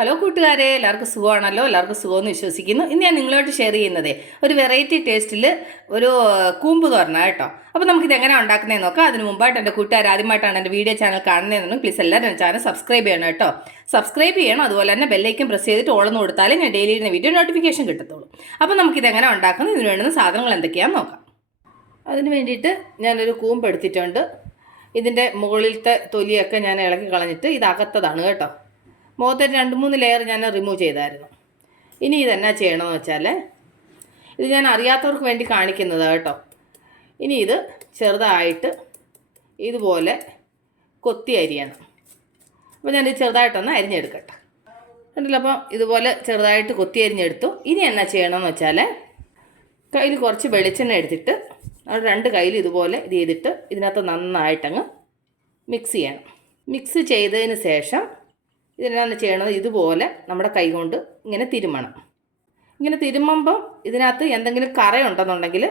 Hello കൂട്ടുകാരെ, എല്ലാവർക്കും സുഖമാണല്ലോ. എല്ലാവർക്കും സുഖമെന്ന് വിശ്വസിക്കുന്നു. ഇന്ന് ഞാൻ നിങ്ങളോട് ഷെയർ ചെയ്യുന്നതേ ഒരു വെറൈറ്റി ടേസ്റ്റിൽ ഒരു കൂമ്പ് തോരന കേട്ടോ. അപ്പോൾ നമുക്കിത് എങ്ങനെ ഉണ്ടാക്കുന്നതെന്ന് നോക്കാം. അതിന് മുമ്പായിട്ട് എൻ്റെ കൂട്ടുകാർ ആദ്യമായിട്ടാണ് എൻ്റെ വീഡിയോ ചാനൽ കാണുന്നതെന്നും പ്ലീസ് എല്ലാവരും എൻ്റെ ചാനൽ സബ്സ്ക്രൈബ് ചെയ്യണം കേട്ടോ. സബ്സ്ക്രൈബ് ചെയ്യണം. അതുപോലെ തന്നെ ബെല്ലൈക്കൻ പ്രസ് ചെയ്തിട്ട് ഓളെന്ന് കൊടുത്താലേ ഞാൻ ഡെയിലി ഇടുന്ന വീഡിയോ നോട്ടിഫിക്കേഷൻ കിട്ടത്തുള്ളൂ. അപ്പോൾ നമുക്കിത് എങ്ങനെ ഉണ്ടാക്കുന്നത്, ഇതിന് വേണ്ടുന്ന സാധനങ്ങൾ എന്തൊക്കെയാണെന്ന് നോക്കാം. അതിന് വേണ്ടിയിട്ട് ഞാനൊരു കൂമ്പ് എടുത്തിട്ടുണ്ട്. ഇതിൻ്റെ മുകളിലത്തെ തൊലിയൊക്കെ ഞാൻ ഇളക്കി കളഞ്ഞിട്ട് ഇതകത്തതാണ് കേട്ടോ. മുഖത്തെ 2-3 ലെയർ ഞാൻ റിമൂവ് ചെയ്തായിരുന്നു. ഇനി ഇതെന്നാ ചെയ്യണമെന്ന് വെച്ചാൽ, ഇത് ഞാൻ അറിയാത്തവർക്ക് വേണ്ടി കാണിക്കുന്നത് കേട്ടോ. ഇനി ഇത് ചെറുതായിട്ട് ഇതുപോലെ കൊത്തി അരിയണം. അപ്പോൾ ഞാനിത് ചെറുതായിട്ടൊന്ന് അരിഞ്ഞെടുക്കട്ടെ. കണ്ടില്ല, അപ്പം ഇതുപോലെ ചെറുതായിട്ട് കൊത്തി അരിഞ്ഞെടുത്തു. ഇനി എന്നാ ചെയ്യണമെന്ന് വെച്ചാൽ, കയ്യിൽ കുറച്ച് വെളിച്ചെണ്ണ എടുത്തിട്ട് അത് 2 കയ്യിൽ ഇതുപോലെ ഇത് ചെയ്തിട്ട് ഇതിനകത്ത് നന്നായിട്ടങ്ങ് മിക്സ് ചെയ്യണം. മിക്സ് ചെയ്തതിന് ശേഷം ഇതിനാണ് ചെയ്യണത്, ഇതുപോലെ നമ്മുടെ കൈ കൊണ്ട് ഇങ്ങനെ തിരുമണം. ഇങ്ങനെ തിരുമുമ്പം ഇതിനകത്ത് എന്തെങ്കിലും കറയുണ്ടെന്നുണ്ടെങ്കിൽ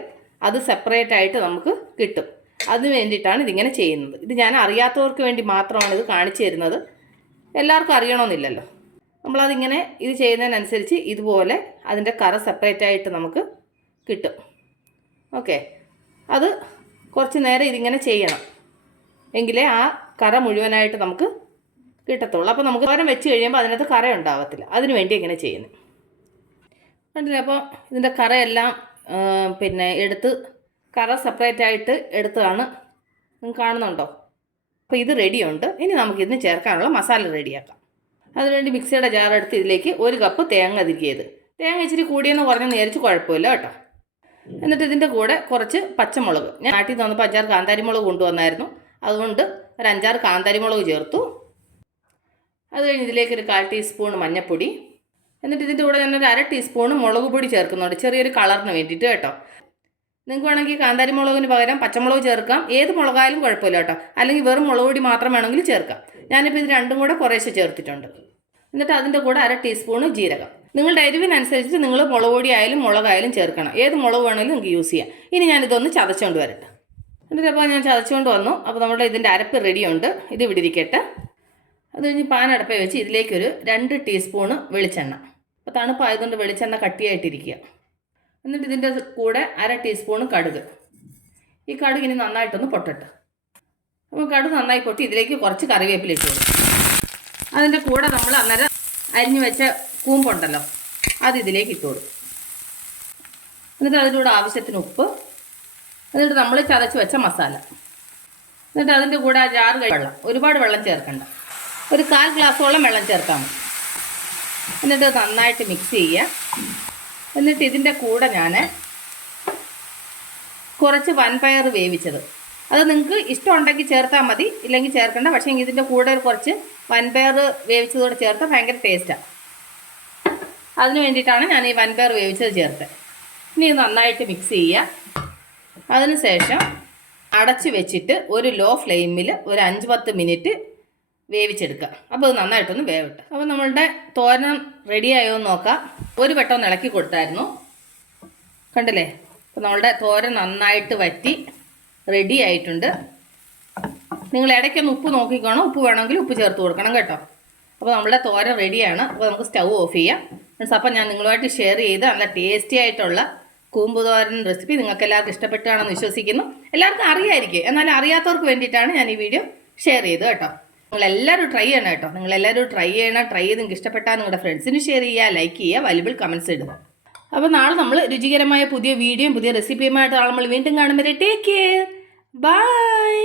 അത് സെപ്പറേറ്റ് ആയിട്ട് നമുക്ക് കിട്ടും. അതിന് വേണ്ടിയിട്ടാണ് ഇതിങ്ങനെ ചെയ്യുന്നത്. ഇത് ഞാൻ അറിയാത്തവർക്ക് വേണ്ടി മാത്രമാണ് ഇത് കാണിച്ചു തരുന്നത്. എല്ലാവർക്കും അറിയണമെന്നില്ലല്ലോ. നമ്മളതിങ്ങനെ ഇത് ചെയ്യുന്നതിനനുസരിച്ച് ഇതുപോലെ അതിൻ്റെ കറ സെപ്പറേറ്റ് ആയിട്ട് നമുക്ക് കിട്ടും. ഓക്കെ, അത് കുറച്ച് നേരം ഇതിങ്ങനെ ചെയ്യണം, എങ്കിലേ ആ കറ മുഴുവനായിട്ട് നമുക്ക് കിട്ടത്തുള്ളൂ. അപ്പോൾ നമുക്ക് തോരൻ വെച്ച് കഴിയുമ്പോൾ അതിനകത്ത് കറ ഉണ്ടാവത്തില്ല. അതിന് വേണ്ടി ഇങ്ങനെ ചെയ്യുന്നത് കണ്ടില്ല. അപ്പോൾ ഇതിൻ്റെ കറയെല്ലാം എടുത്ത് കറ സെപ്പറേറ്റ് ആയിട്ട് എടുത്തതാണ്, നിങ്ങൾക്ക് കാണുന്നുണ്ടോ? അപ്പോൾ ഇത് റെഡിയുണ്ട്. ഇനി നമുക്കിതിന് ചേർക്കാനുള്ള മസാല റെഡിയാക്കാം. അതിനുവേണ്ടി മിക്സിയുടെ ജാർ എടുത്ത് ഇതിലേക്ക് 1 കപ്പ് തേങ്ങ തിരികിയത്. തേങ്ങ ഇച്ചിരി കൂടിയെന്ന് പറഞ്ഞ് നേരിച്ച് കുഴപ്പമില്ല കേട്ടോ. എന്നിട്ട് ഇതിൻ്റെ കൂടെ കുറച്ച് പച്ചമുളക്, ഞാൻ നാട്ടിൽ നിന്ന് വന്നപ്പോൾ 5-6 കാന്താരിമുളക് കൊണ്ടുവന്നായിരുന്നു. അതുകൊണ്ട് ഒരു 5-6 കാന്താരിമുളക് ചേർത്തു. അത് കഴിഞ്ഞ് ഇതിലേക്ക് ഒരു 1/4 ടീസ്പൂൺ മഞ്ഞൾപ്പൊടി. എന്നിട്ട് ഇതിൻ്റെ കൂടെ ഞാനൊരു 1/2 ടീസ്പൂൺ മുളക് പൊടി ചേർക്കുന്നുണ്ട്, ചെറിയൊരു കളറിന് വേണ്ടിയിട്ട് കേട്ടോ. നിങ്ങൾക്ക് വേണമെങ്കിൽ കാന്താരി മുളകിന് പകരം പച്ചമുളക് ചേർക്കാം. ഏത് മുളകായാലും കുഴപ്പമില്ല കേട്ടോ. അല്ലെങ്കിൽ വെറും മുളക് പൊടി മാത്രം വേണമെങ്കിൽ ചേർക്കാം. ഞാനിപ്പോൾ ഇത് രണ്ടും കൂടെ കുറേശ്ശെ ചേർത്തിട്ടുണ്ട്. എന്നിട്ട് അതിൻ്റെ കൂടെ 1/2 ടീസ്പൂൺ ജീരകം. നിങ്ങളുടെ എരിവിനനുസരിച്ച് നിങ്ങൾ മുളക് പൊടി ആയാലും മുളകായാലും ചേർക്കണം. ഏത് മുളക് വേണമെങ്കിലും നിങ്ങൾക്ക് യൂസ് ചെയ്യാം. ഇനി ഞാനിതൊന്ന് ചതച്ചുകൊണ്ട് വരട്ടെ. എന്നിട്ട് അപ്പോൾ ഞാൻ ചതച്ചുകൊണ്ട് വന്നു. അപ്പോൾ നമ്മുടെ ഇതിൻ്റെ അരപ്പ് റെഡിയുണ്ട്. ഇത് ഇവിടെ ഇരിക്കട്ടെ. അത് കഴിഞ്ഞ് പാൻ അടുപ്പേ വെച്ച് ഇതിലേക്കൊരു 2 ടീസ്പൂണ് വെളിച്ചെണ്ണ. അപ്പോൾ തണുപ്പായതുകൊണ്ട് വെളിച്ചെണ്ണ കട്ടിയായിട്ടിരിക്കുക. എന്നിട്ട് ഇതിൻ്റെ കൂടെ 1/2 ടീസ്പൂണ് കടുക്. ഈ കടുക് ഇനി നന്നായിട്ടൊന്ന് പൊട്ടട്ടെ. അപ്പോൾ കടുക് നന്നായി പൊട്ടി ഇതിലേക്ക് കുറച്ച് കറിവേപ്പില ഇട്ട് കൊടുക്കും. അതിൻ്റെ കൂടെ നമ്മൾ അന്നേരം അരിഞ്ഞു വെച്ച കൂമ്പുണ്ടല്ലോ, അത് ഇതിലേക്ക് ഇട്ട് കൊടുക്കും. എന്നിട്ട് അതിൻ്റെ കൂടെ ആവശ്യത്തിന് ഉപ്പ്. എന്നിട്ട് നമ്മൾ ചതച്ച് വെച്ച മസാല. എന്നിട്ട് അതിൻ്റെ കൂടെ 6 വെള്ളം, ഒരുപാട് വെള്ളം ചേർക്കണ്ട, ഒരു 1/4 ഗ്ലാസ്സോളം വെള്ളം ചേർക്കാം. എന്നിട്ട് നന്നായിട്ട് മിക്സ് ചെയ്യുക. എന്നിട്ട് ഇതിൻ്റെ കൂടെ ഞാൻ കുറച്ച് വൻപയർ വേവിച്ചത്, അത് നിങ്ങൾക്ക് ഇഷ്ടമുണ്ടെങ്കിൽ ചേർത്താൽ മതി, ഇല്ലെങ്കിൽ ചേർക്കണ്ട. പക്ഷേ ഇതിൻ്റെ കൂടെ കുറച്ച് വൻപയർ വേവിച്ചതോടെ ചേർത്താൽ ഭയങ്കര ടേസ്റ്റാണ്. അതിന് വേണ്ടിയിട്ടാണ് ഞാൻ ഈ വൻപയർ വേവിച്ചത് ചേർത്തത്. ഇനി നന്നായിട്ട് മിക്സ് ചെയ്യുക. അതിന് ശേഷം അടച്ച് വെച്ചിട്ട് ഒരു ലോ ഫ്ലെയിമിൽ ഒരു 5-10 മിനിറ്റ് വേവിച്ചെടുക്കുക. അപ്പോൾ അത് നന്നായിട്ടൊന്ന് വേവട്ടെ. അപ്പോൾ നമ്മളുടെ തോരൻ റെഡിയായോ എന്ന് നോക്കാം. ഒരു വട്ടം ഒന്ന് ഇളക്കി കൊടുത്തായിരുന്നു, കണ്ടില്ലേ? അപ്പോൾ നമ്മളുടെ തോരൻ നന്നായിട്ട് വറ്റി റെഡി ആയിട്ടുണ്ട്. നിങ്ങൾ ഇടയ്ക്കൊന്ന് ഉപ്പ് നോക്കിക്കോണം. ഉപ്പ് വേണമെങ്കിൽ ഉപ്പ് ചേർത്ത് കൊടുക്കണം കേട്ടോ. അപ്പോൾ നമ്മളുടെ തോരൻ റെഡിയാണ്. അപ്പോൾ നമുക്ക് സ്റ്റൗ ഓഫ് ചെയ്യാം. അപ്പോൾ ഞാൻ നിങ്ങളുമായിട്ട് ഷെയർ ചെയ്ത് നല്ല ടേസ്റ്റി ആയിട്ടുള്ള കൂമ്പ് തോരൻ റെസിപ്പി നിങ്ങൾക്ക് എല്ലാവർക്കും ഇഷ്ടപ്പെട്ടാണെന്ന് വിശ്വസിക്കുന്നു. എല്ലാവർക്കും അറിയായിരിക്കും, എന്നാലും അറിയാത്തവർക്ക് വേണ്ടിയിട്ടാണ് ഞാൻ ഈ വീഡിയോ ഷെയർ ചെയ്തത് കേട്ടോ. നിങ്ങളെല്ലാവരും ട്രൈ ചെയ്യണം കേട്ടോ. നിങ്ങളെല്ലാവരും ട്രൈ ചെയ്യണം. ട്രൈ ചെയ്ത് നിങ്ങൾക്ക് ഇഷ്ടപ്പെട്ടാൽ നിങ്ങളുടെ ഫ്രണ്ട്സിന് ഷെയർ ചെയ്യുക, ലൈക്ക് ചെയ്യുക, വാല്യുബിൾ കമൻറ്റ്സ് ഇടുക. അപ്പോൾ നാളെ നമ്മൾ രുചികരമായ പുതിയ വീഡിയോയും പുതിയ റെസിപ്പിയുമായിട്ട് നമ്മൾ വീണ്ടും കാണുമ്പോൾ ടേക്ക് കെയർ, ബൈ.